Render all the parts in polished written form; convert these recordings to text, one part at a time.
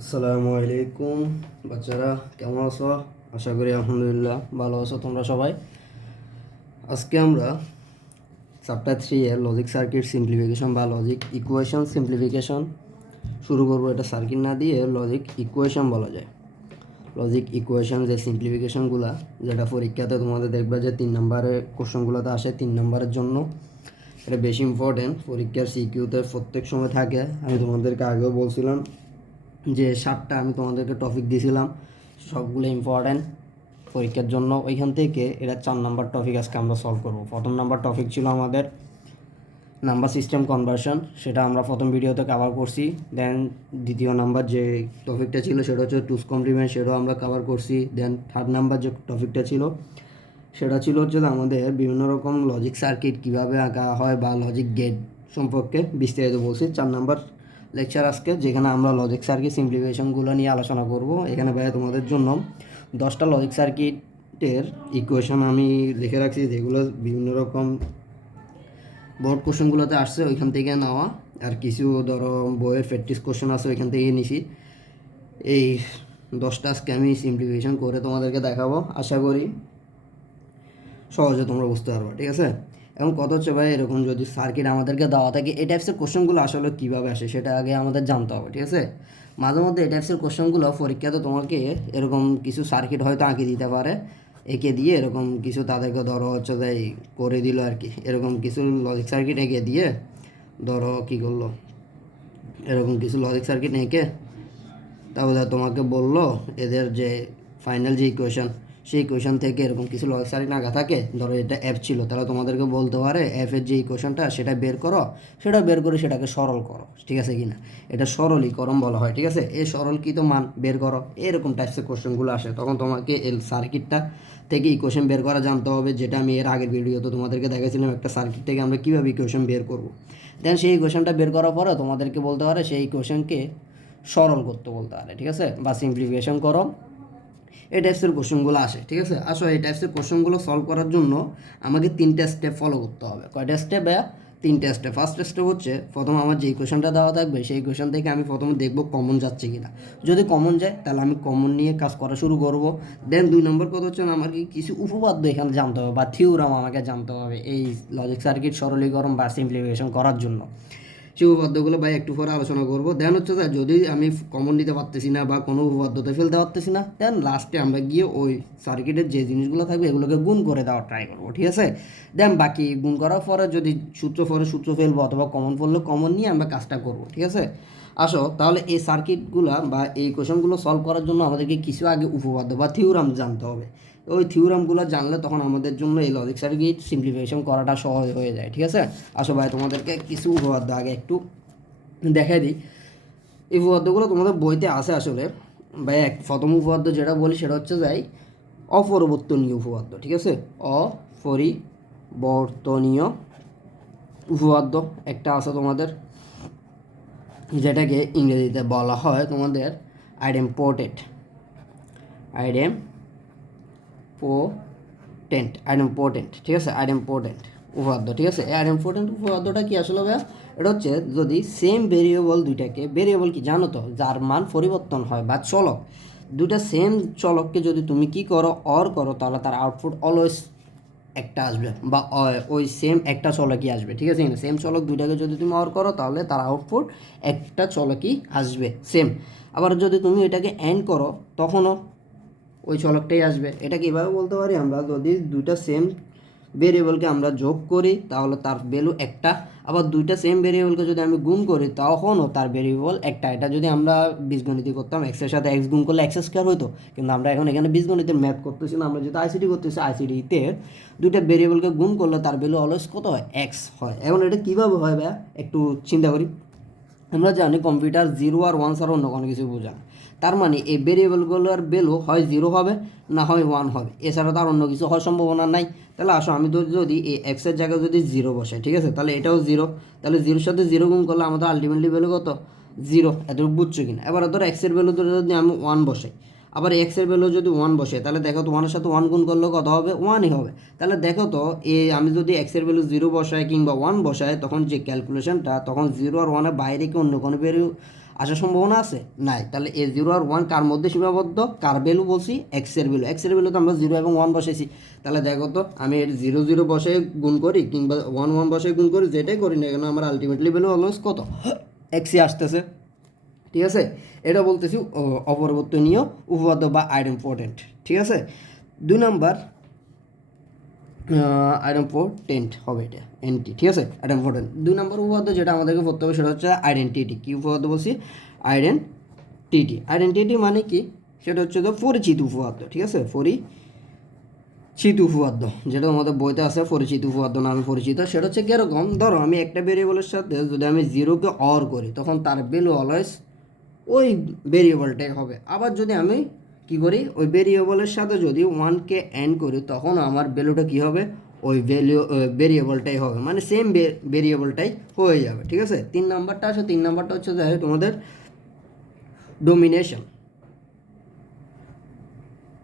আসসালামু আলাইকুম বাচ্চারা, কেমন আছো? আশা করি আলহামদুলিল্লাহ ভালো আছো তোমরা সবাই। আজকে আমরা চ্যাপ্টার 3 এর লজিক সার্কিট সিম্পলিফিকেশন বা লজিক ইকুয়েশন সিম্পলিফিকেশন শুরু করবো। এটা সার্কিট না দিয়ে লজিক ইকুয়েশন বলা যায়। লজিক ইকুয়েশন যে সিম্পলিফিকেশনগুলো, যেটা পরীক্ষাতে তোমাদের দেখবে যে 3 নম্বরের কোশ্চেনগুলোতে আসে 3 নম্বরের জন্য, এটা বেশি ইম্পর্টেন্ট। পরীক্ষার সিকিউতে প্রত্যেক সময় থাকে। আমি তোমাদেরকে আগেও বলছিলাম যে 7টা আমি তোমাদেরকে টপিক দিয়েছিলাম, সবগুলো ইম্পর্ট্যান্ট পরীক্ষার জন্য। ওইখান থেকে এটা 4 নাম্বার টপিক আজকে আমরা সলভ করব। প্রথম নাম্বার টপিক ছিল আমাদের নাম্বার সিস্টেম কনভার্সন, সেটা আমরা প্রথম ভিডিওতে কভার করছি। দেন দ্বিতীয় নাম্বার যে টপিকটা ছিল সেটা হচ্ছে টুস কমপ্লিমেন্ট, সেটাও আমরা কভার করছি। দেন থার্ড নাম্বার যে টপিকটা ছিল সেটা ছিল হচ্ছে আমাদের বিভিন্ন রকম লজিক সার্কিট কীভাবে আঁকা হয় বা লজিক গেট সম্পর্কে বিস্তারিত বলছি। 4 নাম্বার লেকচার আজকে, যেখানে আমরা লজিক সার্কিট সিম্পলিফিকেশনগুলো নিয়ে আলোচনা করব। এখানে ভাই তোমাদের জন্য 10টা লজিক সার্কিটের ইকুয়েশন আমি লিখে রাখছি, যেগুলো বিভিন্ন রকম বোর্ড কোশ্চেনগুলোতে আসছে, ওইখান থেকে নেওয়া। আর কিছু ধরো বইয়ের প্র্যাকটিস কোশ্চেন আছে, ওইখান থেকে নিছি। এই 10টা আজকে আমি সিম্পলিফিকেশন করে তোমাদেরকে দেখাবো। আশা করি সহজে তোমরা বুঝতে পারবে, ঠিক আছে? এবং কত হচ্ছে ভাই, এরকম যদি সার্কিট আমাদেরকে দেওয়া থাকে, এই টাইপসের কোশ্চেনগুলো আসলে কীভাবে আসে সেটা আগে আমাদের জানতে হবে, ঠিক আছে? মাঝে মধ্যে এই টাইপসের কোশ্চেনগুলো পরীক্ষাতে তোমাকে এরকম কিছু সার্কিট হয়তো আঁকে দিতে পারে, এঁকে দিয়ে এরকম কিছু তাদেরকে ধরো হচ্ছে তাই করে দিল আর কি। এরকম কিছু লজিক সার্কিট এঁকে দিয়ে ধরো কী করলো, এরকম কিছু লজিক সার্কিট এঁকে তারপরে তোমাকে বললো এদের যে ফাইনাল যে ইকুয়েশন, সেই ইকুয়েশন থেকে এরকম কিছু লজিক সার্কিট আঁকা থাকে। ধরো এটা এফ ছিল, তাহলে তোমাদেরকে বলতে পারে এফের যে ইকুয়েশনটা সেটা বের করো, সেটা বের করে সেটাকে সরল করো, ঠিক আছে কি না? এটা সরলীকরণ বলা হয়, ঠিক আছে? এই সরলকৃত মান বের করো, এরকম টাইপসের কোশ্চেনগুলো আসে। তখন তোমাকে এই সার্কিটটা থেকে ইকুয়েশন বের করা জানতে হবে, যেটা আমি এর আগের ভিডিওতে তোমাদেরকে দেখাছিলাম। একটা সার্কিট থেকে আমরা কীভাবে ইকুয়েশন বের করবো। দেন সেই ইকুয়েশনটা বের করার পরে তোমাদেরকে বলতে পারে সেই ইকুয়েশনকে সরল করতে বলতে পারে, ঠিক আছে? বা সিম্পলিফিকেশন করো। এই টাইপসের কোশ্চেনগুলো আসে, ঠিক আছে? আসলে এই টাইপসের কোশ্চেনগুলো সলভ করার জন্য আমাকে 3টা স্টেপ ফলো করতে হবে। কয়টা স্টেপ? 3টা স্টেপ। ফার্স্ট স্টেপ হচ্ছে, প্রথম আমার যে ইকুয়েশনটা দেওয়া থাকবে সেই ইকুয়েশন থেকে আমি প্রথমে দেখব কমন যাচ্ছে কিনা। যদি কমন যায় তাহলে আমি কমন নিয়ে কাজ করা শুরু করব। দেন 2 নম্বর কথা হচ্ছে আমাকে কিছু উপপাদ্য এখানে জানতে হবে বা থিওরাম আমাকে জানতে হবে এই লজিক সার্কিট সরলীকরণ বা সিম্পলিফিকেশন করার জন্য। সেই উপপাদ্যগুলো ভাই একটু পরে আলোচনা করবো। দেন হচ্ছে যে যদি আমি কমন নিতে পারতেছি না বা কোনো উপপাদ্যতে ফেলতে পারতেছি না, দেন লাস্টে আমরা গিয়ে ওই সার্কিটের যে জিনিসগুলো থাকবে এগুলোকে গুণ করে দেওয়ার ট্রাই করবো, ঠিক আছে? দেন বাকি গুণ করার পরে যদি সূত্র পরে সূত্র ফেলবো অথবা কমন পড়লে কমন নিয়ে আমরা কাজটা করবো, ঠিক আছে? আসো তাহলে এই সার্কিটগুলো বা এই কোশ্চেনগুলো সলভ করার জন্য আমাদেরকে কিছু আগে উপপাদ্য বা থিওরাম জানতে হবে। ওই থিওরামগুলো জানলে তখন আমাদের জন্য এই লজিক সার্কিট সিম্পলিফিকেশন করাটা সহজ হয়ে যায়, ঠিক আছে? আসো ভাই তোমাদেরকে কিছু উপপাদ্য আগে একটু দেখাই দিই। এই উপপাদ্যগুলো তোমাদের বইতে আছে আসলে। ভাই প্রথম উপপাদ্য যেটা বলি সেটা হচ্ছে যাই অপরিবর্তনীয় উপপাদ্য, ঠিক আছে? অপরিবর্তনীয় উপপাদ্য একটা আছে তোমাদের, যেটাকে ইংরেজিতে বলা হয় তোমাদের আইডেম্পোটেন্ট। আইডেম্পোটেন্ট, ঠিক আছে? আইডেম্পোটেন্ট উপপাদ্য, ঠিক আছে? এই আইডেম্পোটেন্ট উপপাদ্যটা কি আসলে ভাইয়া? এটা হচ্ছে যদি সেম ভেরিয়েবল দুইটাকে, ভেরিয়েবল কি জানো তো, যার মান পরিবর্তন হয় বা চলক, দুইটা সেম চলককে যদি তুমি কি করো, অর করো, তাহলে তার আউটপুট অলওয়েজ একটা আসবে বা ওই সেম একটা চলকই আসবে, ঠিক আছে? সেম চলক দুইটাকে যদি তুমি অর করো তাহলে তার আউটপুট একটা চলকই আসবে সেম। আবার যদি তুমি এটাকে এন্ড করো তখনও ওই চলকটাই আসবে। এটা কীভাবে বলতে পারি আমরা, যদি দুইটা সেম ভেরিয়েবলকে আমরা যোগ করি তাহলে তার ভ্যালু একটা, আবার দুইটা সেম ভেরিয়েবলকে যদি আমি গুণ করি তখনও তার ভেরিয়েবল একটা। এটা যদি আমরা বীজগণিতে করতাম, এক্সের সাথে এক্স গুণ করলে এক্স স্কোয়ার হতো, কিন্তু আমরা এখন এখানে বীজগণিতের ম্যাথ করতেছি না, আমরা যেহেতু আইসিটি করতেছি, আইসিটিতে দুইটা ভেরিয়েবলকে গুণ করলে তার ভ্যালু অলওয়েজ কত হয়? এক্স হয়। এখন এটা কীভাবে হয় ভাইয়া একটু চিন্তা করি। আমরা জানি কম্পিউটার 0 আর 1 ছাড়া অন্য কোনো কিছু বোঝা না। তার মানে এই ভেরিয়েবলগুলোর ভ্যালু হয় 0 হবে না হয় 1 হবে, এছাড়া তার অন্য কিছু হওয়ার সম্ভাবনা নাই। তাহলে আসো আমি তো যদি এই এক্সের জায়গায় যদি 0 বসাই, ঠিক আছে? তাহলে এটাও 0, তাহলে 0-র সাথে 0 গুণ করলে আমাদের আলটিমেটলি ভ্যালু কত? 0। এতটুকু বুঝছো কিনা? এবার ধরো এক্সের ভ্যালু যদি আমি 1 বসাই, আবার এক্সের ভ্যালু যদি 1 বসে, তাহলে দেখো তো 1-এর সাথে 1 গুণ করলে কত হবে? 1ই হবে। তাহলে দেখো তো আমি যদি এক্সের ভ্যালু 0 বসাই কিংবা 1 বসাই, তখন যে ক্যালকুলেশনটা তখন 0 আর 1-এর বাইরে কি অন্য কোনো ভ্যালু আসার সম্ভাবনা আছে? নাই। তাহলে এ জিরো আর ওয়ান কার মধ্যে সীমাবদ্ধ? কার ভ্যালু বলছি? এক্সের ভ্যালু। এক্সের ভ্যালু তো আমরা জিরো এবং ওয়ান বসেছি। তাহলে দেখো তো আমি এর জিরো জিরো বসে গুণ করি কিংবা ওয়ান ওয়ান বসে গুণ করি, যেটাই করি না কেন আমার আলটিমেটলি ভ্যালু অলওয়েজ কত? এক্সই আসতেছে। ঠিক আছে, এটা বলতেছি অপরিবর্তনীয় উপপাদ্য বা আইডেম্পোর্টেন্ট। ঠিক আছে, 2 নাম্বার আইডেম্পোর্টেন্ট হবে এটা, এনটি। ঠিক আছে, আইডেম্পোর্টেন্ট 2 নাম্বার উপপাদ্য যেটা আমাদেরকে পড়তে হবে সেটা হচ্ছে আইডেন্টিটি। কি উপপাদ্য বলছি? আইডেন্টিটি। আইডেন্টিটি মানে কি? সেটা হচ্ছে তো পরিচিত উপপাদ্য। ঠিক আছে, পরিচিত উপপাদ্য যেটা আমাদের বইতে আছে, পরিচিত উপপাদ্য নামে পরিচিত। সেটা হচ্ছে কীরকম? ধরো আমি একটা ভেরিয়েবলের সাথে যদি আমি জিরোকে অর করি তখন তার ভ্যালু অলওয়েজ ওই ভেরিয়েবলটাই হবে। আবার যদি আমি কি করি, ওই ভেরিয়েবলের সাথে যদি ওয়ানকে অ্যাড করি তখন আমার ভ্যালুটা কী হবে? ওই ভেরিয়েবলটাই হবে, মানে সেম ভেরিয়েবলটাই হয়ে যাবে। ঠিক আছে, 3 নাম্বারটা আছে। 3 নাম্বারটা হচ্ছে তোমাদের ডোমিনেশন।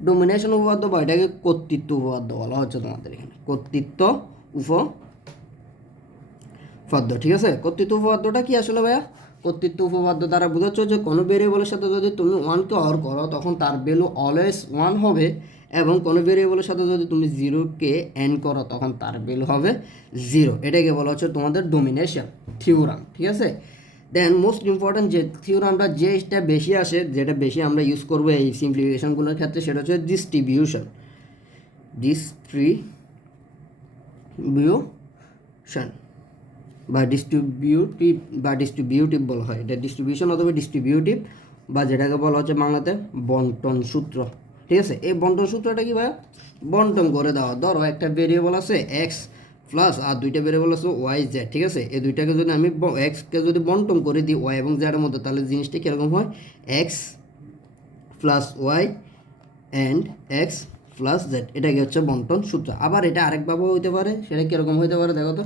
ডোমিনেশন উপপাদ্য বা এটাকে কর্তৃত্ব উপপাদ্য বলা হচ্ছে তোমাদের এখানে, কর্তৃত্ব উপপাদ্য। ঠিক আছে, কর্তৃত্ব উপপাদ্যটা কি আসলে ভাইয়া? কর্তৃত্ব উপপাদ্য দ্বারা বোঝাচ্ছ যে কোনো ভেরিয়েবলের সাথে যদি তুমি ওয়ানকে অর করো তখন তার ভ্যালু অলওয়েজ ওয়ান হবে, এবং কোনো ভেরিয়েবলের সাথে যদি তুমি জিরোকে এন্ড করো তখন তার ভ্যালু হবে জিরো। এটাকে বলা হচ্ছে তোমাদের ডোমিনেশন থিওরাম। ঠিক আছে, দেন মোস্ট ইম্পর্ট্যান্ট যে থিওরামটা যেটা বেশি আসে, যেটা বেশি আমরা ইউজ করবো এই সিম্পলিফিকেশনগুলোর ক্ষেত্রে, সেটা হচ্ছে ডিস্ট্রিবিউশন। বা ডিস্ট্রিবিউটিভ বলা হয়। এটা ডিস্ট্রিবিউশন অথবা ডিস্ট্রিবিউটিভ, বা যেটাকে বলা হচ্ছে বাংলাতে বন্টন সূত্র। ঠিক আছে, এই বন্টন সূত্রটা কি ভাই? বন্টন করে দেওয়া। ধরো একটা ভেরিয়েবল আছে এক্স প্লাস আর দুইটা ভেরিয়েবল আছে ওয়াই জেড। ঠিক আছে, এই দুইটাকে যদি আমি এক্সকে যদি বন্টন করে দিই ওয়াই এবং জেডের মধ্যে, তাহলে জিনিসটা কীরকম হয়? X plus y and x plus z, এটাকে হচ্ছে বন্টন সূত্র। আবার এটা আরেকভাবে হইতে পারে, সেটা কীরকম হইতে পারে দেখো তো?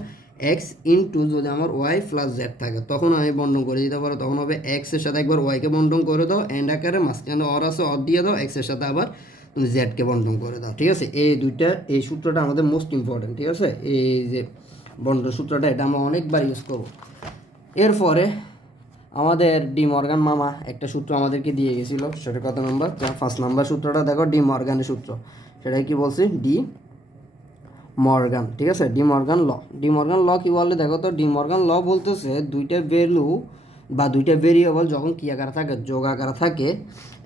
এক্স ইন্টু যদি আমার ওয়াই প্লাস জেড থাকে তখন আমি বন্টন করে দিতে পারো, তখন হবে এক্সের সাথে একবার ওয়াইকে বন্টন করে দাও এন্ড আকারে, মাঝখানে অর আছে অর দিয়ে দাও, এক্সের সাথে আবার তুমি জেডকে বন্টন করে দাও। ঠিক আছে, এই সূত্রটা আমাদের মোস্ট ইম্পর্টেন্ট। ঠিক আছে, এই যে বন্টন সূত্রটা এটা আমরা অনেকবার ইউজ করব। এরপরে আমাদের ডি মর্গান মামা একটা সূত্র আমাদেরকে দিয়ে গেছিলো, সেটা কত নম্বর? 1 নাম্বার সূত্রটা দেখো, ডি মর্গানের সূত্র। সেটাই কি বলছি? D Morgan. ঠিক আছে, ডি মর্গান ল। ডি মর্গান ল কি বলে দেখো তো? ডি মর্গান ল বলতেছে দুইটা ভ্যালু বা দুইটা ভেরিয়েবল যখন কী আকারে থাকে? যোগ আকারে থাকে,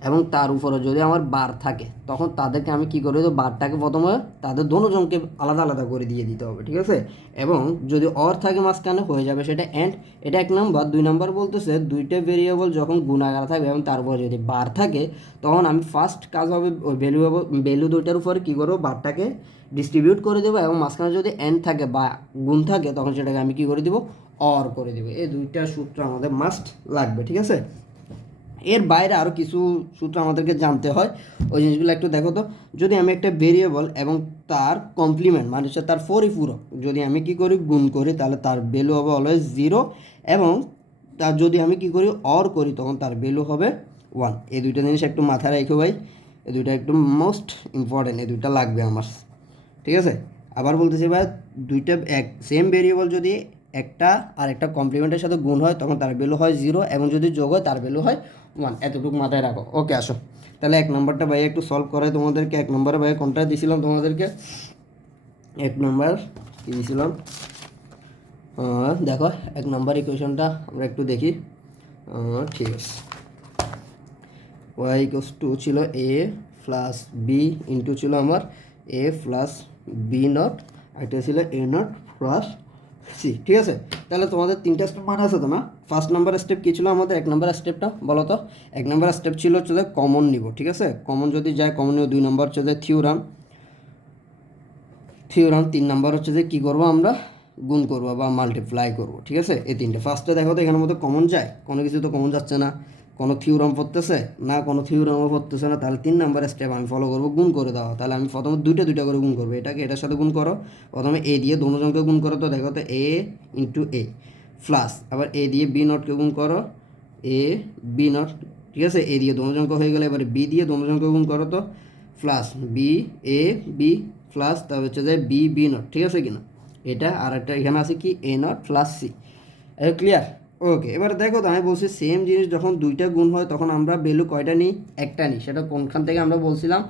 এবং তার উপরে যদি আমার বার থাকে তখন তাদেরকে আমি কী করে দেবো? বারটাকে প্রথমে তাদের দোনোজনকে আলাদা আলাদা করে দিয়ে দিতে হবে। ঠিক আছে, এবং যদি অর থাকে মাঝখানে হয়ে যাবে সেটা অ্যান্ড। এটা 1 নাম্বার। 2 নাম্বার বলতেছে দুইটা ভেরিয়েবল যখন গুণাকার থাকবে এবং তারপরে যদি বার থাকে তখন আমি ফার্স্ট কাজ হবে ওই ভ্যালু দুইটার উপরে কী করবো? বারটাকে ডিস্ট্রিবিউট করে দেবো, এবং মাঝখানে যদি এন্ড থাকে বা গুণ থাকে তখন সেটাকে আমি কী করে দেবো? অর করে দেবো। এই দুইটা সূত্র আমাদের মাস্ট লাগবে। ঠিক আছে, এর বাইরে আরও কিছু সূত্র আমাদেরকে জানতে হয়, ওই জিনিসগুলো একটু দেখো তো। যদি আমি একটা ভেরিয়েবল এবং তার কমপ্লিমেন্ট মানে হচ্ছে তার পরিপূরক যদি আমি কী করি? গুণ করি, তাহলে তার ভ্যালু হবে অলওয়েজ জিরো, এবং তার যদি আমি কী করি? অর করি তখন তার ভ্যালু হবে 1। এই দুইটা জিনিস একটু মাথায় রাখো ভাই, এই দুইটা একটু মোস্ট ইম্পর্টেন্ট, এই দুইটা লাগবে আমার। ঠিক আছে, আবার বলতেছি ভাই, দুইটা সেম ভেরিয়েবল যদি একটা আর একটা কমপ্লিমেন্টের সাথে গুণ হয় তখন তার ভ্যালু হয় জিরো, এবং যদি যোগ হয় তার ভ্যালু হয় 1। এতটুকু মাথায় রাখো। ওকে, আসো তাহলে 1 নম্বরটা ভাই একটু সলভ করাই তোমাদেরকে। 1 নম্বরে ভাই কোনটা দিয়েছিলাম তোমাদেরকে? 1 নম্বর কী দিয়েছিলাম দেখো, 1 নম্বর ইকুয়েশনটা আমরা একটু দেখি। ঠিক আছে, y = ছিল a প্লাস বি ইন্টু ছিল আমার a প্লাস বি নট, এটা ছিল a নট প্লাস সি। ঠিক আছে, তাহলে তোমাদের 3টা স্টেপ মানে আছে তো না? 1 নাম্বার স্টেপ কী ছিল আমাদের? 1 নাম্বার স্টেপটা বলো তো? 1 নাম্বার স্টেপ ছিল হচ্ছে যে কমন নিব। ঠিক আছে, কমন যদি যায় কমন নিব। 2 নম্বর হচ্ছে যে থিওরাম। 3 নাম্বার হচ্ছে যে কী করবো? আমরা গুণ করবো বা মাল্টিপ্লাই করবো। ঠিক আছে, এই 3টে। ফার্স্টে দেখো তো এখানের মধ্যে কমন যায়? কোনো কিছু তো কমন যাচ্ছে না, কোনো থিওরাম পড়তেছে না, কোনো থিওরামও পড়তেছে না। তাহলে 3 নাম্বার স্টেপ আমি ফলো করবো, গুণ করে দেওয়া। তাহলে আমি প্রথমে দুইটা করে গুণ করবো। এটাকে এটার সাথে গুণ করো, প্রথমে এ দিয়ে দোনোজনকে গুণ করো, তো দেখো তো এ ইন্টু এ প্লাস আবার এ দিয়ে বি নটকে গুণ করো, এ বি নট। ঠিক আছে, এ দিয়ে দোনোজনকে হয়ে গেলে এবারে বি দিয়ে দোনোজনকে গুণ করো, তো plus B A B plus তারপর হচ্ছে যে বি নট। ঠিক আছে কিনা? এটা আর একটা এখানে আছে কি? এ নট প্লাস সি। ক্লিয়ার? ওকে, এবার দেখো তো আমি বলছি সেম জিনিস যখন দুইটা গুণ হয় তখন আমরা ভ্যালু কয়টা নিই? একটা নিই। সেটা কোনখান থেকে আমরা বলছিলাম?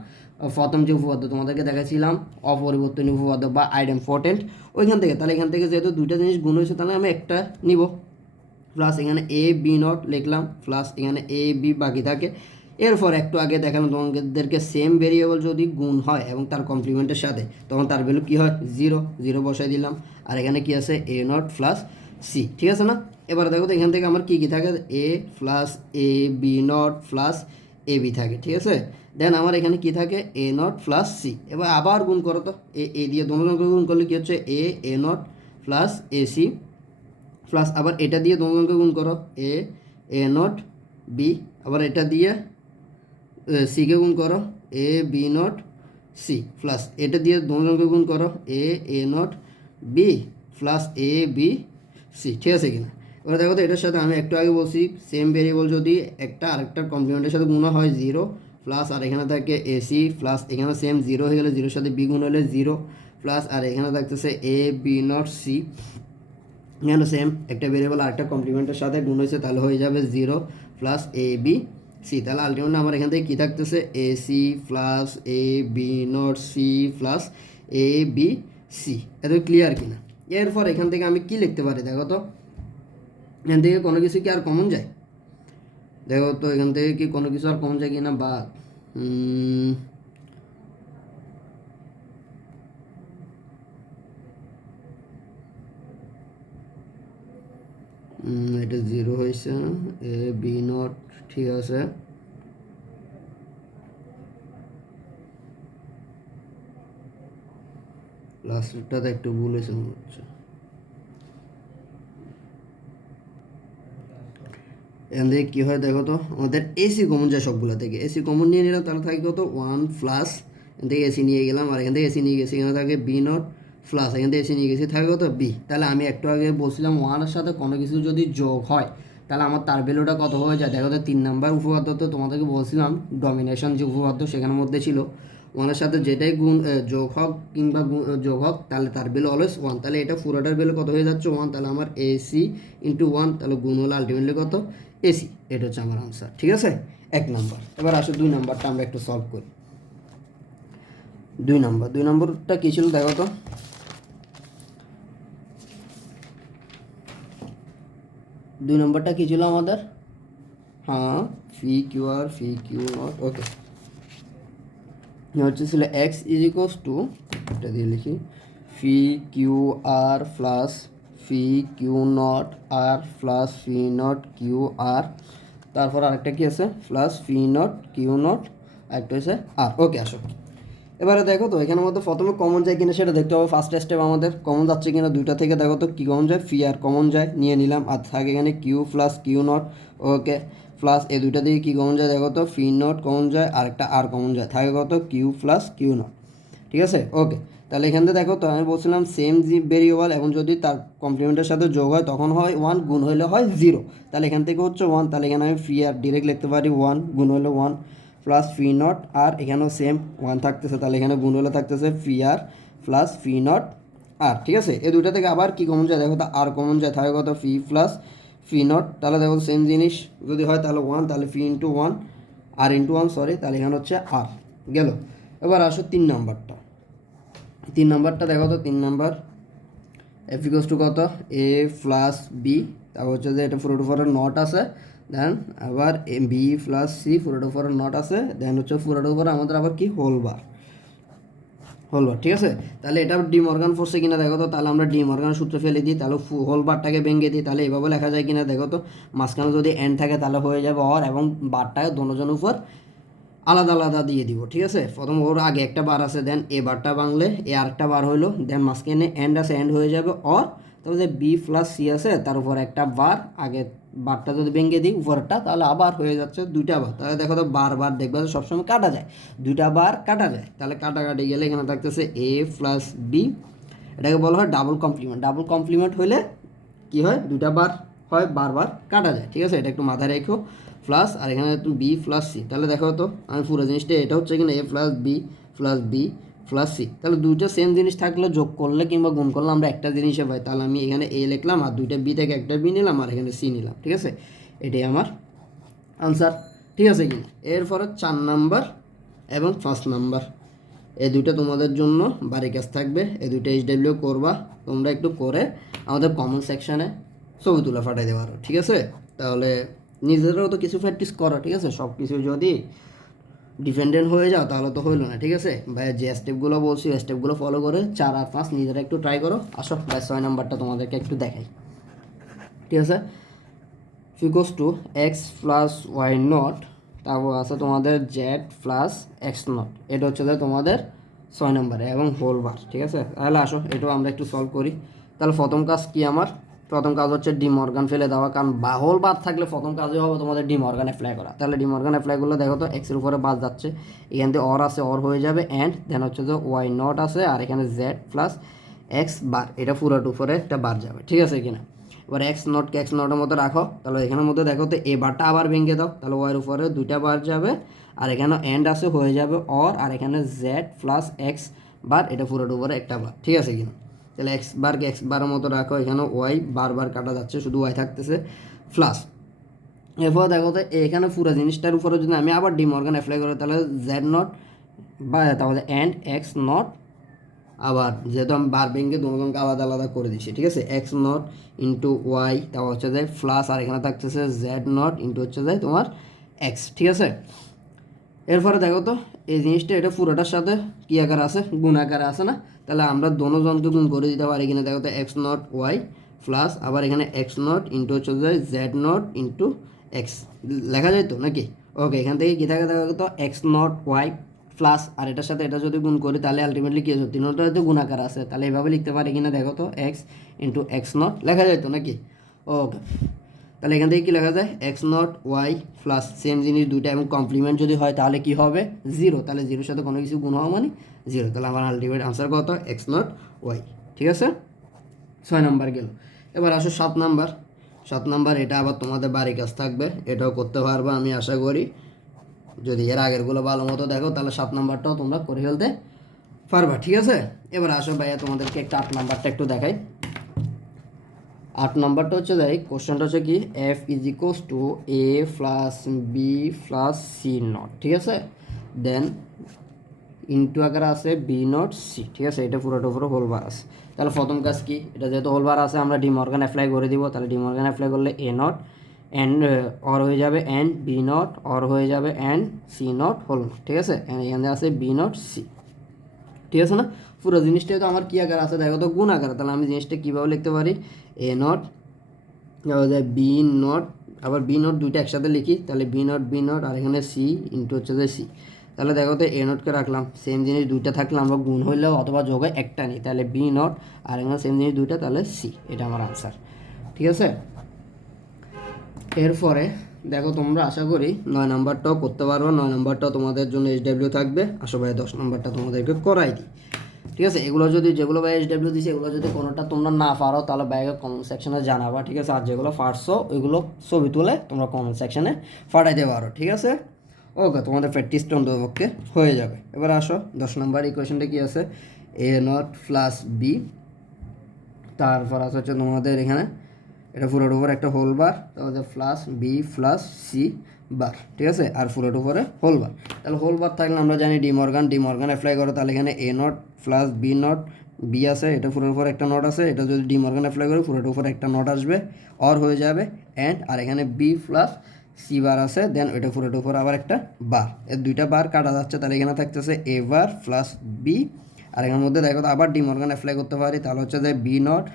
প্রথম যে উপপাদ্য তোমাদেরকে দেখাচ্ছিলাম, অপরিবর্তনীয় উপপাদ্য বা আইডেমপটেন্ট, ওইখান থেকে। তাহলে এখান থেকে যেহেতু দুইটা জিনিস গুণ হয়েছে তাহলে আমি একটা নিব, প্লাস এখানে এ বি নট লিখলাম, প্লাস এখানে এ বি বাকি থাকে। এরপর একটু আগে দেখালাম তোমাদেরকে সেম ভেরিয়েবল যদি গুণ হয় এবং তার কমপ্লিমেন্টের সাথে তখন তার ভ্যালু কী হয়? জিরো। জিরো বসাই দিলাম। আর এখানে কি আছে? এ নট প্লাস সি, ঠিক আছে না? এবার দেখো তো এখান থেকে আমার কী কী থাকে? A plus A B not plus A B থাকে, ঠিক আছে? দেন আমার এখানে কি থাকে? A not plus C. এবার আবার গুণ করো তো, এ দিয়ে দুজনকে গুণ করলে কী হচ্ছে? A not plus A C, plus আবার এটা দিয়ে দুজনকে গুণ করো, এ নট বি। আবার এটা দিয়ে সিকে গুণ করো, A B not C, plus এটা দিয়ে দুজনকে গুণ করো, A not B plus A B C, ঠিক আছে কিনা? এবার দেখো তো এটার সাথে আমি একটু আগে বলছি সেম ভেরিয়েবল যদি একটা আরেকটার কমপ্লিমেন্টের সাথে গুণ হয় জিরো, প্লাস আর এখানে থাকে এসি, প্লাস এখানে সেম জিরো হয়ে গেলে জিরোর সাথে বি গুণ হলে জিরো, প্লাস আর এখানে থাকতেছে এ বি নট সি। এখানে সেম একটা ভেরিয়েবল আরেকটা কমপ্লিমেন্টের সাথে গুণ হয়েছে তাহলে হয়ে যাবে zero plus A B c. তাহলে আলটিমেটলি আমার এখান থেকে কী থাকতেছে? A C plus A B not C plus A B c. এত ক্লিয়ার কিনা? এরপর এখান থেকে আমি কি লিখতে পারি দেখো তো? এখান থেকে কোনো কিছু কি আর কমন যায়? দেখো তো এখান থেকে কি কোনো কিছু আর কমন যায় কি না? বা এটা জিরো হয়েছে, এ বি নট, ঠিক আছে। লাস্টটাতে একটু ভুল হয়েছে মনে হচ্ছে। এখান থেকে কী হয় দেখো তো? আমাদের এসি কমন যায় সবগুলো থেকে। এসি কমন নিয়ে নিলাম তাহলে থাকে কত? ওয়ান প্লাস, এখান থেকে এসি নিয়ে গেলাম আর এখান থেকে এসি নিয়ে গেছি, এখানে থাকে বি নট প্লাস এখান থেকে এসি নিয়ে গেছি, থাকে কত? বি। তাহলে আমি একটু আগে বলছিলাম ওয়ানের সাথে কোনো কিছু যদি যোগ হয় তাহলে আমার তার ভ্যালুটা কত হয়ে যায়? দেখো তো 3 নাম্বার উপপাদ্য তো তোমাদেরকে বলছিলাম ডমিনেশন যে উপপাদ্য সেখানের মধ্যে ছিল ওয়ানের সাথে যেটাই গুণ যোগ হোক কিংবা যোগ হোক তাহলে তার ভ্যালু অলওয়েজ ওয়ান। তাহলে এটা পুরোটার ভ্যালু কত হয়ে যাচ্ছে? ওয়ান। তাহলে আমার এসি ইন্টু ওয়ান, তাহলে গুণ হলো আলটিমেটলি কত? এসি। এটা হচ্ছে আমার আনসার, ঠিক আছে? 1 নাম্বার। এবার আসো 2 নাম্বারটা আমরা একটু সলভ করি। 2 নম্বরটা কী ছিল দেখো তো? 2 নম্বরটা কী ছিল আমাদের? হ্যাঁ, ফি কিউ আর ফি কিউ নট। ওকে, হচ্ছে ছিল এক্স ইজ ইকুয়ালস টু, এটা দিয়ে লিখি, phi Q R plus phi Q not R plus phi not Q R, তারপর আরেকটা কি আছে? Plus phi not Q not, আরেকটা হচ্ছে আর। ওকে, আসো এবারে দেখো তো এখানের মধ্যে প্রথমে কমন যায় কিনা সেটা দেখতে হবে। ফার্স্ট স্টেপ আমাদের কমন যাচ্ছে কিনা দুইটা থেকে। দেখো তো কী কমন যায়? ফি আর কমন যায়, নিয়ে নিলাম। আর থাকে এখানে Q plus Q not. Okay, plus এই দুইটা থেকে কী কমন যায় দেখো তো? ফি নট কমন যায়, আর একটা আর কমন যায়, থাকে কত? কিউ প্লাস কিউ নট, ঠিক আছে? ওকে, তাহলে এখান থেকে দেখো তো আমি বলছিলাম সেম ভেরিয়েবল এবং যদি তার কমপ্লিমেন্টের সাথে যোগ হয় তখন হয় ওয়ান, গুণ হইলে হয় জিরো। তাহলে এখান থেকে হচ্ছে ওয়ান, তাহলে এখানে আমি ফি আর ডিরেক্ট লিখতে পারি ওয়ান, গুণ হলে ওয়ান, প্লাস ফি নট আর এখানেও সেম ওয়ান থাকতেছে, তাহলে এখানে গুণ হলে থাকতেছে ফি আর প্লাস ফি নট আর, ঠিক আছে? এই দুইটা থেকে আবার কি কমন যায় দেখো তো? আর কমন যায়, থাকে কত? ফি প্লাস ফি নট। তাহলে দেখো সেম জিনিস যদি হয় তাহলে ওয়ান, তাহলে ফি ইন্টু ওয়ান আর ইন্টু ওয়ান, সরি, তাহলে এখানে হচ্ছে আর গেল। এবার আসো 3 নাম্বারটা। 3 নাম্বারটা দেখো তো, 3 নাম্বার এফ ইকুয়ালস টু কত? এ প্লাস বি, তারপর হচ্ছে যে এটা পুরোটা উপরে নট আছে, দেন আবার বি প্লাস সি পুরোটা উপরে নট আছে, দেন হচ্ছে পুরোটা উপরে আমাদের আবার কি? হোল বার, ঠিক আছে? তাহলে এটা ডি মর্গান ফোর্সে কিনা দেখো তো? তাহলে আমরা ডি মর্গান সূত্র ফেলে দিই, তাহলে হোল বারটাকে ভেঙে দিই, তাহলে এভাবে লেখা যায় কিনা দেখো তো? মাঝখানে যদি এন থাকে তাহলে হয়ে যাবে অর, এবং বারটাকে দোনোজনের উপর আলাদা আলাদা দিয়ে দিব, ঠিক আছে? প্রথম ওর আগে একটা বার আছে, দেন এ বারটা ভাঙলে এ আরেকটা বার হইলো, দেন মাঝখানে এন্ড আছে, এন্ড হয়ে যাবে অর, তবে যে বি প্লাস সি আছে তার উপর একটা বার, আগে বারটা যদি ভেঙে দিই উপরটা তাহলে আবার হয়ে যাচ্ছে দুইটা বার। তাহলে দেখো তো বারবার দেখবে সবসময় কাটা যায়, দুইটা বার কাটা যায়, তাহলে কাটাকাটি গেলে এখানে থাকতেছে এ প্লাস বি। এটাকে বলা হয় ডাবল কমপ্লিমেন্ট। ডাবল কমপ্লিমেন্ট হলে কি হয়? দুইটা বার হয়, বারবার কাটা যায়, ঠিক আছে? এটা একটু মাথায় রেখো। প্লাস আর এখানে একটু বি প্লাস সি, তাহলে দেখো তো আমি পুরো জিনিসটা এটা হচ্ছে কিনা এ প্লাস বি প্লাস সি। তাহলে দুইটা সেম জিনিস থাকলে যোগ করলে কিংবা গুণ করলে আমরা একটা জিনিসে পাই। তাহলে আমি এখানে এ লিখলাম আর দুইটা বি থেকে একটা বি নিলাম আর এখানে সি নিলাম, ঠিক আছে? এটাই আমার আনসার, ঠিক আছে কি? এরপরে 4 নাম্বার এবং 5 নাম্বার এই দুইটা তোমাদের জন্য বাড়ি কাজ থাকবে। এই দুইটা এইচডব্লিউ করবা, তোমরা একটু করে আমাদের কমেন্ট সেকশানে ছবি তুলে পাঠাই দেওয়া আরও, ঠিক আছে? তাহলে নিজেরাও তো কিছু প্র্যাকটিস করো, ঠিক আছে? সব কিছু যদি ডিপেন্ডেন্ট হয়ে যাও তাহলে তো হইলো না, ঠিক আছে ভাই? যে স্টেপগুলো বলছি ওই স্টেপগুলো ফলো করে 4 আর 5 নিজেরা একটু ট্রাই করো। আসো ভাই 6 নাম্বারটা তোমাদেরকে একটু দেখাই, ঠিক আছে? Equals to X plus Y naught, তারপর আছে তোমাদের জেড প্লাস এক্স নট। এটা হচ্ছে তোমাদের 6 নম্বরে এবং হোল বার, ঠিক আছে? তাহলে আসো এটাও আমরা একটু সলভ করি। তাহলে প্রথম কাজ কি আমার? প্রথম কাজ হচ্ছে ডি মর্গান ফেলে দেওয়া, কারণ হোল বার থাকলে প্রথম কাজই হবে তোমাদের ডি মর্গান অ্যাপ্লাই করা। তাহলে ডি মর্গান অ্যাপ্লাই করলে দেখো তো এক্সের উপরে বাদ যাচ্ছে, এখান থেকে অর আছে, অর হয়ে যাবে অ্যান্ড দেন হচ্ছে যে ওয়াই নট আছে আর এখানে জেড প্লাস এক্স বার, এটা পুরোটা উপরে একটা বার যাবে, ঠিক আছে কিনা? এবার এক্স নটকে এক্স নটের মধ্যে রাখো। তাহলে এখানের মধ্যে দেখো তো এ বারটা আবার ভেঙে দাও, তাহলে ওয়ার উপরে দুইটা বার যাবে আর এখানে এন্ড আছে হয়ে যাবে অর আর এখানে জেড প্লাস এক্স বার, এটা পুরোটার উপরে একটা বার, ঠিক আছে কিনা? তাহলে এক্স বারকে এক্স বারের মতো রাখো, এখানে ওয়াই বারবার কাটা যাচ্ছে, শুধু ওয়াই থাকতেছে প্লাস। এরপর দেখো তো এখানে পুরো জিনিসটার উপরে যদি আমি আবার ডি মর্গান অ্যাপ্লাই করি তাহলে জেড নট বা তাহলে এন্ড এক্স নট, আবার যেহেতু আমি বার ব্যাঙ্কে দুজনকে আলাদা আলাদা করে দিচ্ছি, ঠিক আছে? এক্স নট ইন্টু ওয়াই, তারপর হচ্ছে যে প্লাস আর এখানে থাকতেছে জেড নট ইন্টু হচ্ছে যে তোমার এক্স, ঠিক আছে? এরপরে দেখো তো এই জিনিসটা এটা পুরোটার সাথে কী আকার আছে? গুণ আকার আছে না? তাহলে আমরা দোনোজনকে গুণ করে দিতে পারি। এখানে দেখো তো এক্স নট ওয়াই প্লাস আবার এখানে এক্স নট ইন্টু হচ্ছে যে জেড নট ইন্টু এক্স লেখা যায় তো নাকি? ওকে, এখান থেকে কী থাকে দেখো তো এক্স নট ওয়াই প্লাস আর এটার সাথে এটা যদি গুণ করি তাহলে আলটিমেটলি কী হচ্ছে? তিনটাতে গুণাকার আছে, তাহলে এইভাবে লিখতে পারি কিনা দেখো তো এক্স ইন্টু এক্স নট লেখা যায় তো নাকি? ওকে, তাহলে এখান থেকে কী লেখা যায়? X naught Y plus same জিনিস দুইটা এবং কমপ্লিমেন্ট যদি হয় তাহলে কী হবে? জিরো। তাহলে জিরোর সাথে কোনো কিছু গুণ হওয়া মানে জিরো। তাহলে আমার আলটিমেট আনসার কত? এক্স নট ওয়াই, ঠিক আছে? 6 নাম্বার গেল। এবার আসো 7 নাম্বার। 7 নাম্বার এটা আবার তোমাদের বাড়ির কাজ থাকবে, এটাও করতে পারবে আমি আশা করি। যদি এর আগেরগুলো ভালো মতো দেখো তাহলে 7 নাম্বারটাও তোমরা করে ফেলতে পারবা, ঠিক আছে? এবার আসো ভাইয়া তোমাদেরকে একটা 8 নাম্বারটা একটু দেখাই। 8 নাম্বারটা হচ্ছে দেখ, কোশ্চেনটা হচ্ছে কি? F is equals to A plus B plus C naught, ঠিক আছে? দেন ইন্টু আকারে আছে বি নট সি, ঠিক আছে? এটা পুরোটা পুরো হোল বার আছে। তাহলে প্রথম কাজ কি? এটা যেহেতু হোল বার আছে আমরা ডি মর্গান অ্যাপ্লাই করে দিব। তাহলে ডি মর্গান অ্যাপ্লাই করলে এ নট এন্ড অর হয়ে যাবে এন্ড বি নট অর হয়ে যাবে এন্ড সি নট হোল, ঠিক আছে? এখানে আছে বি নট সি, ঠিক আছে না? পুরো জিনিসটা তো আমার কী আকার আছে দেখো তো? গুণ আকার। তাহলে আমি জিনিসটা কীভাবে লিখতে পারি? এ নট বি নট, আবার বি নট দুইটা একসাথে লিখি, তাহলে বি নট আর এখানে সি ইন্টু হচ্ছে যে সি। তাহলে দেখো তো এ নটকে রাখলাম, সেম জিনিস দুইটা থাকলে আমরা গুণ হইলেও অথবা যোগে একটা নিই, তাহলে বি নট আর এখানে সেম জিনিস দুইটা, তাহলে সি, এটা আমার আনসার, ঠিক আছে? এরপরে দেখো তোমরা আশা করি 9 নাম্বারটাও করতে পারবো। 9 নাম্বারটাও তোমাদের জন্য এইচডব্লিউ থাকবে। আসো ভাই 10 নাম্বারটা তোমাদেরকে করাই দিই, ঠিক আছে? এগুলো যদি যেগুলো ভাই এইচডব্লিউ দিছে এগুলো যদি কোনোটা তোমরা না পারো তাহলে ভাইকে কমেন্ট সেকশনে জানাবা, ঠিক আছে? আর যেগুলো পারছো ওইগুলো ছবি তুলে তোমরা কমেন্ট সেকশনে পাঠাইতে পারো, ঠিক আছে? ওকে, তোমাদের প্র্যাকটিসটা অন্ততপক্ষে হয়ে যাবে। এবার আসো 10 নাম্বার ইকুয়েশনটা কী আছে? এ নট প্লাস বি, তারপর আছে হচ্ছে তোমাদের এখানে এটা পুরোর উপরে একটা হোল বার, তাহলে plus B plus C bar, ঠিক আছে? আর পুরোর উপরে হোল বার। তাহলে হোল বার থাকলে আমরা জানি ডি মর্গান অ্যাপ্লাই করো, তাহলে এখানে A not plus B not, B আছে এটা পুরোর উপরে একটা নট আছে, এটা যদি ডি মর্গান অ্যাপ্লাই করি পুরোটার উপরে একটা নট আসবে, অর হয়ে যাবে অ্যান্ড আর এখানে বি প্লাস সি বার আছে, দেন ওইটা পুরোটার উপর আবার একটা বার, এর দুইটা বার কাটা যাচ্ছে, তাহলে এখানে থাকতেছে এ বার প্লাস বি। আর এখানের মধ্যে দেখো আবার ডি মর্গান অ্যাপ্লাই করতে পারি, তাহলে হচ্ছে যে বি নট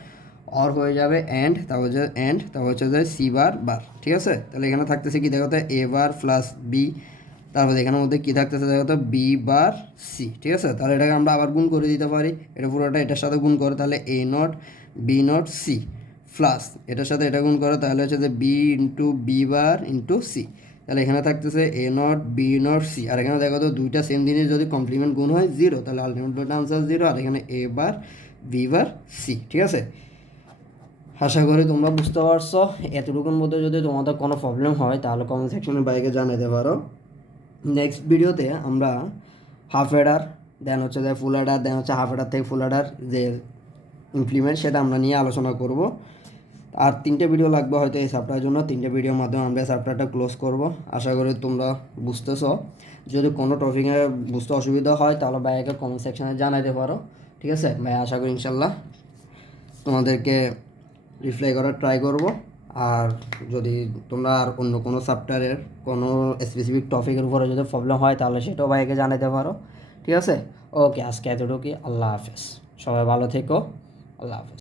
অর হয়ে যাবে অ্যান্ড তারপর হচ্ছে যে সি বার বার, ঠিক আছে? তাহলে এখানে থাকতেছে কি দেখো তো? এ বার প্লাস বি, তারপর এখানের মধ্যে কী থাকতেছে দেখো তো? বি বার সি, ঠিক আছে? তাহলে এটাকে আমরা আবার গুণ করে দিতে পারি, এটা পুরোটা এটার সাথে গুণ করে, তাহলে A not B not C plus এটার সাথে এটা গুণ করো, তাহলে হচ্ছে যে B into B bar into C. তাহলে এখানে থাকতেছে A not B not C, আর এখানে দেখো তো দুইটা সেম জিনিস যদি কমপ্লিমেন্ট গুণ হয় জিরো, তাহলে আলটিমেট আনসার জিরো, আর এখানে এ বার বি বার সি, ঠিক আছে? আশা করি তোমরা বুঝতে পারছো। এতটুকুর মধ্যে যদি তোমাদের কোনো প্রবলেম হয় তাহলে কমেন্ট সেকশনে বাইকে জানাতে পারো। নেক্সট ভিডিওতে আমরা হাফ এডার দেন হচ্ছে যে ফুল অ্যাডার, দেন হচ্ছে হাফ অ্যাডার থেকে ফুল অ্যাডার যে ইমপ্লিমেন্ট সেটা আমরা নিয়ে আলোচনা করব। আর 3টে ভিডিও লাগবে হয়তো এই চ্যাপ্টারের জন্য। 3টে ভিডিওর মাধ্যমে আমরা চ্যাপ্টারটা ক্লোজ করব। আশা করি তোমরা বুঝতেছো। যদি কোনো টপিকে বুঝতে অসুবিধা হয় তাহলে ভাইয়াকে কমেন্ট সেকশনে জানাইতে পারো, ঠিক আছে ভাই? আশা করি ইনশাল্লাহ তোমাদেরকে রিপ্লাই করার ট্রাই করব। আর যদি তোমরা আর অন্য কোনো চ্যাপ্টারের কোনো স্পেসিফিক টপিকের উপরে যদি প্রবলেম হয় তাহলে সেটাও ভাইকে জানাতে পারো, ঠিক আছে? ওকে, আজকে এতটুকুই। আল্লাহ হাফেজ, সবাই ভালো থেকো। আল্লাহ হাফেজ।